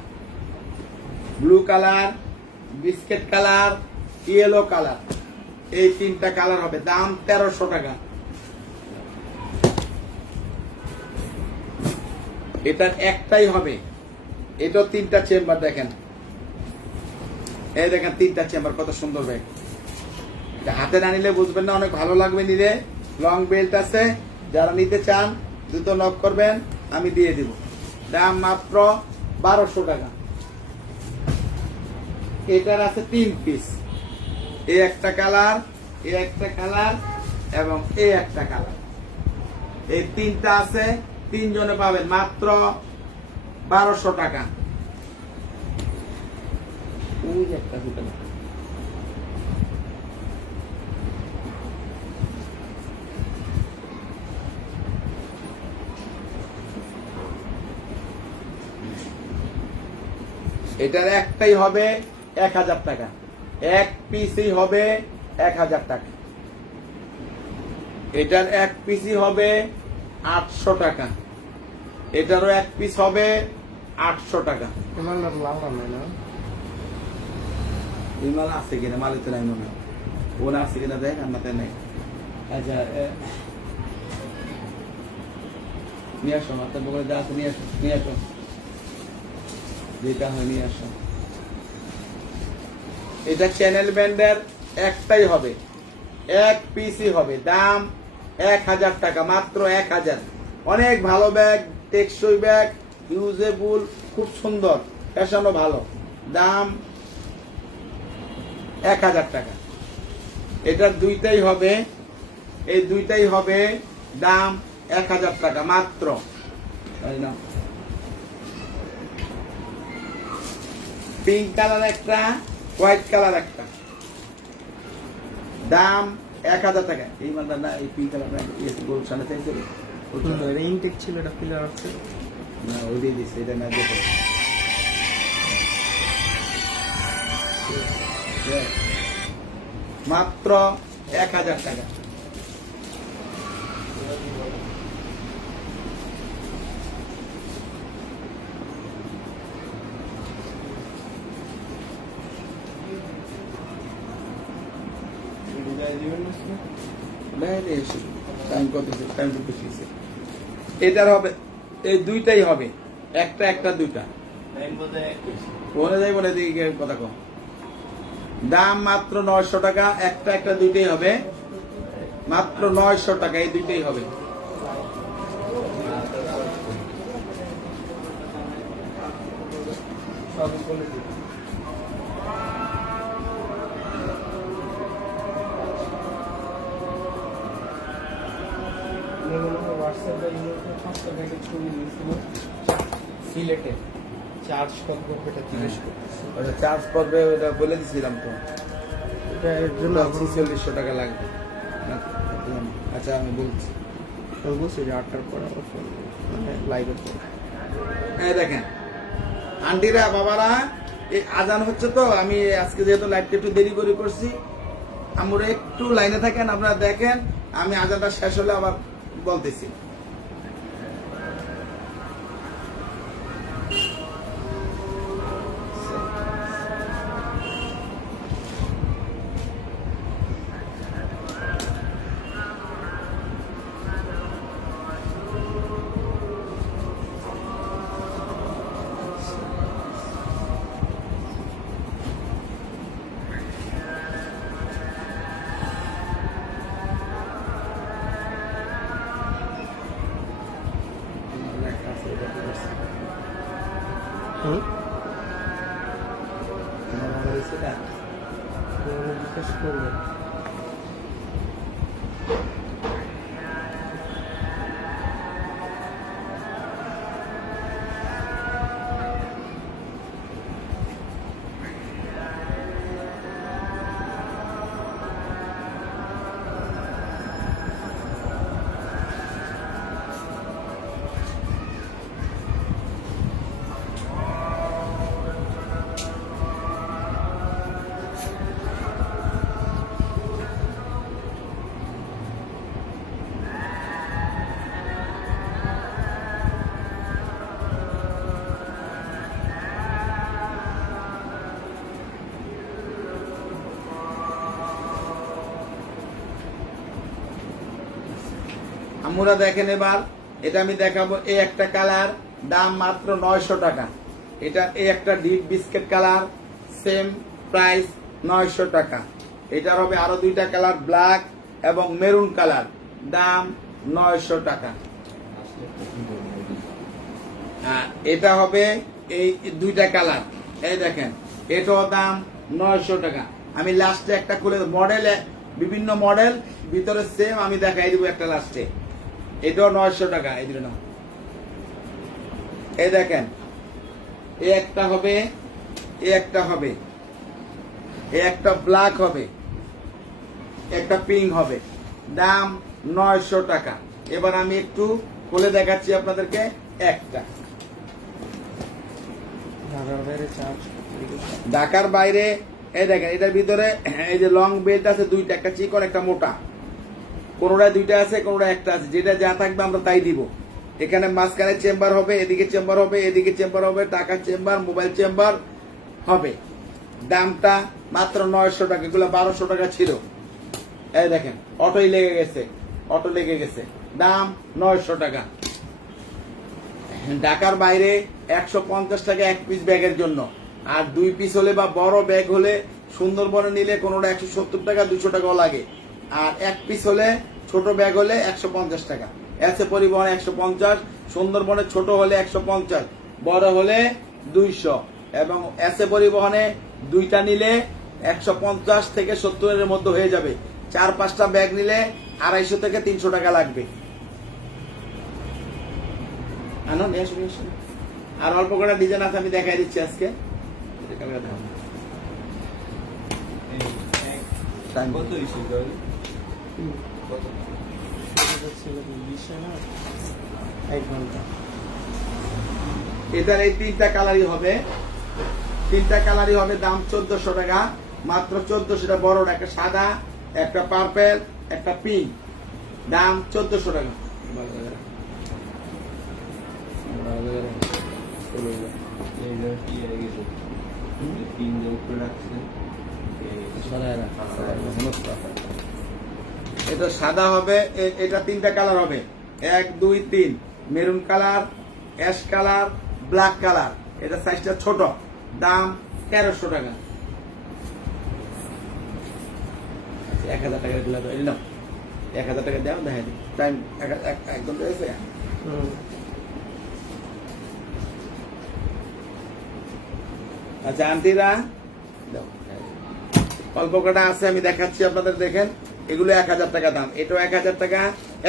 blue colour, biscuit colour, yellow colour. এই 3টা কালার হবে। দাম 1300 টাকা। এটার একটাই হবে। এটাও 3টা চেম্বার। দেখেন, এই দেখেন 3টা চেম্বার, কত সুন্দর ব্যাগ। হাতে না নিলে বুঝবেন না, অনেক ভালো লাগবে নিলে। লং বেল্ট আছে, যারা নিতে চান দ্রুত নক করবেন, আমি দিয়ে দিব। দাম মাত্র 1200 টাকা। এটার আছে 3 পিস। এই একটা কালার, এই একটা কালার এবং এই একটা কালার। এই 3টা আছে, 3 জনে পাবেন মাত্র 1200 টাকা। একটা এটার একটাই হবে 1000 টাকা। এক পিসই হবে 1000 টাকা। এটার এক পিসই হবে 800 টাকা। এটারও এক পিস হবে 800 টাকা। মাল আছে কিনা, মালে তো নাই মনে হয়। ওনা আছে কিনা দেখ, আমাতে নাই। আচ্ছা, নিয়ে আসো, আপনার দোকানে যা আছে নিয়ে আসো, নিয়ে আসো, যেটা হয় নিয়ে আসো। এটা চ্যানেল ব্যান্ডের একটাই হবে, এক পিসই হবে। দাম 1000 টাকা, মাত্র 1000। অনেক ভালো ব্যাগ, টেকসই ব্যাগ, ইউজেবল, খুব সুন্দর, ফ্যাশনও ভালো। দাম 1000 টাকা। এটার 2টাই হবে, এই 2টাই হবে। দাম 1000 টাকা মাত্র। পিঙ্ক কালার একটা, হোয়াইট কালার একটা। দাম 1000 টাকা। এই মালটা না, এই পিঙ্ক কালারটা গোল সামনে চাইছে, ইনটেক ছিল, এটা ফিলার আছে না, ওই দিয়ে দিচ্ছে। এটা না, দেখো মাত্র 1000 টাকা। এটার হবে এই দুইটাই হবে, একটা দুইটা বলে যাই বলে দিকে কথা কম। দাম মাত্র 900 টাকা, একটা দুইটাই হবে, মাত্র 900 টাকা, এই দুইটাই হবে। সবই বলে দিই। হোয়াটসঅ্যাপ বা ইমেলে 5টা ব্যাগের ছবি দিয়েছিল সিলেটে, চার্জ কত করবে এটা জিজ্ঞেস করতেছে। ওটা চার্জ পড়বে, ওটা বলে দিছিলাম তো, এটা এর জন্য 4600 টাকা লাগবে। আচ্ছা আমি বলছি, আমি বলছি যে 8টার পর আবার ফোন মানে লাইভের পর। হ্যাঁ দেখেন আন্টিরা বাবারা, এই আজান হচ্ছে তো, আমি আজকে যেহেতু লাইভটা একটু দেরি করে করছি, আমরা একটু লাইনে থাকেন, আপনারা দেখেন, আমি আজানটা শেষ হলে আবার বলতেছি। হুম সেটা জিজ্ঞেস করবে। আমরা দেখেন এবার, এটা আমি দেখাবো। এই একটা কালার, দাম মাত্র 900 টাকা। এটা এই একটা deep biscuit colour, same price 900 টাকা। এটার হবে আরো দুইটা কালার, ব্ল্যাক এবং মেরুন কালার, দাম 900 টাকা। এটা হবে এই দুইটা কালার, এই দেখেন, এটাও দাম 900 টাকা। আমি লাস্টে একটা খুলে মডেল, বিভিন্ন মডেল ভিতরে সেম আমি দেখাই দিব একটা লাস্টে। এটাও 900 টাকা। এই দিল না, এই দেখেন, এই একটা হবে, এই একটা হবে, এই একটা ব্ল্যাক হবে, একটা পিঙ্ক হবে, দাম 900 টাকা। এবার আমি একটু খুলে দেখাচ্ছি আপনাদেরকে একটা। ঢাকার বাইরে চার্জ ঢাকার বাইরে, এই দেখেন, এটার ভিতরে এই যে লং বেল্ট আছে দুইটা, একটা চিকন একটা মোটা, কোনোটা দুইটা আছে, কোনোটা একটা আছে, যেটা যা থাকবে আমরা তাই দিব। এখানে মাঝখানে চেম্বার হবে, এদিকে চেম্বার হবে, এদিকে চেম্বার হবে, টাকার চেম্বার, মোবাইল চেম্বার হবে। দামটা মাত্র 900 টাকা। এগুলো 1200 টাকা ছিল। এই দেখেন, অটোই লেগে গেছে, অটো লেগে গেছে, দাম 900 টাকা। ঢাকার বাইরে 150 টাকা এক পিস ব্যাগের জন্য, আর 2 পিস হলে বা বড় ব্যাগ হলে সুন্দরবনে নিলে কোনোটা 170 টাকা 200 টাকাও লাগে, আর এক পিস হলে ছোট ব্যাগ হলে 150 টাকা। এসে পরিবহনে 150, সুন্দরবনে ছোট হলে 150, বড় হলে 200, এবং এসে পরিবহনে দুইটা নিলে 150 থেকে 70 এর মধ্যে হয়ে যাবে। 4-5টা ব্যাগ নিলে 250 থেকে 300 টাকা লাগবে। আনো, নিয়ে আসো, নিয়ে আসো। আর অল্প করে ডিজাইন আছে, আমি দেখাই দিচ্ছি আজকে। কত ইস্যু তাহলে? কত? এটার এই তিনটা কালারই হবে, তিনটা কালারই হবে, দাম 1400 টাকা মাত্র। 1400 বড়টা, একটা সাদা, একটা পার্পেল, একটা পিঙ্ক, দাম 1400 টাকা। এইটা কি হয়ে গেছে? তিনজন উপরে রাখছে। এটা সাদা হবে, এটা 3টা কালার হবে, 1 2 3, maroon colour, ash colour, black colour. এটা সাইজটা ছোট, দাম 1300 টাকা। 1000 টাকা দিলাম, এই নাও 1000 টাকা দাও, দেখা দিই টাইম একদম হয়েছে। আচ্ছা আন্টিরা দাও, অল্প কটা আছে আমি দেখাচ্ছি আপনাদের, দেখেন এগুলো 1000 টাকা দাম। এটাও 1000 টাকা,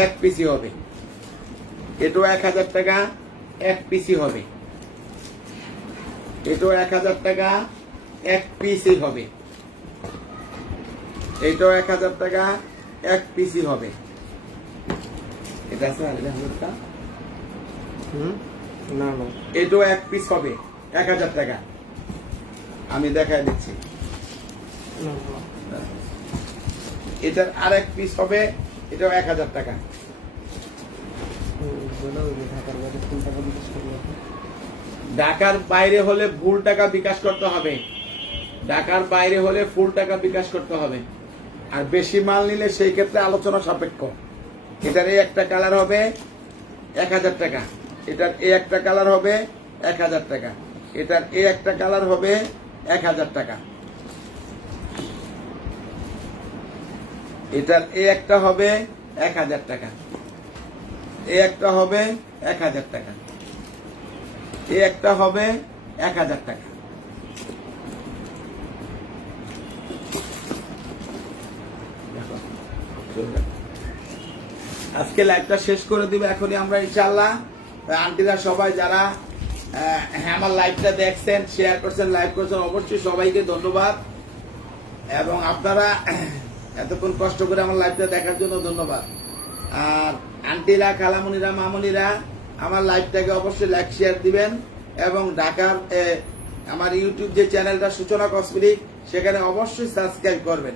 এক পিসি হবে। এটাও 1000 টাকা, এক পিসি হবে। এটাও 1000 টাকা, এক পিসি হবে। এটাও 1000 টাকা, এক পিসি হবে। এটা আছে আর এটা 1000 টাকা। না না, এটাও এক পিস হবে, 1000 টাকা। আমি দেখাই দিচ্ছি। না, না। এটার আরেক পিস হবে, এটাও 1000 টাকা। ঢাকার বাইরে ফুল টাকা বিকাশ করবো। ঢাকার বাইরে হলে ফুল টাকা বিকাশ করতে হবে। ঢাকার বাইরে হলে ফুল টাকা বিকাশ করতে হবে। আর বেশি মাল নিলে সেই ক্ষেত্রে আলোচনা সাপেক্ষ। এটার এই একটা কালার হবে 1000 টাকা। এটার এই একটা কালার হবে 1000 টাকা। এটার এই একটা কালার হবে 1000 টাকা। এটার এই একটা হবে 1000 টাকা। এই একটা হবে 1000 টাকা। এই একটা হবে 1000 টাকা। আজকে লাইভটা শেষ করে দিবে এখনই আমরা ইনশাআল্লাহ। আন্টিরা সবাই যারা আমার লাইভটা দেখছেন, শেয়ার করছেন, লাইভ করছেন, অবশ্যই সবাইকে ধন্যবাদ। এবং আপনারা এতক্ষণ কষ্ট করে আমার লাইভটা দেখার জন্য ধন্যবাদ। আর আন্টিরা, খালামণিরা, মামনিরা আমার লাইভটাকে অবশ্যই লাইক শেয়ার দিবেন। এবং ঢাকার আমার ইউটিউব যে চ্যানেলটা সূচনা কসমেটিক, সেখানে অবশ্যই সাবস্ক্রাইব করবেন।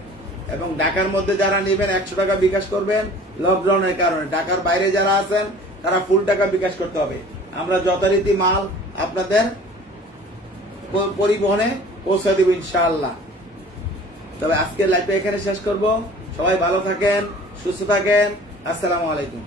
এবং ঢাকার মধ্যে যারা নেবেন 100 টাকা বিকাশ করবেন লকডাউনের কারণে। ঢাকার বাইরে যারা আছেন তারা ফুল টাকা বিকাশ করতে হবে। আমরা যথারীতি মাল আপনাদের পরিবহনে পৌঁছে দেব ইনশাআল্লাহ। তবে আজকের লাইভটা এখানে শেষ করব। সবাই ভালো থাকেন, সুস্থ থাকেন। আসসালামু আলাইকুম।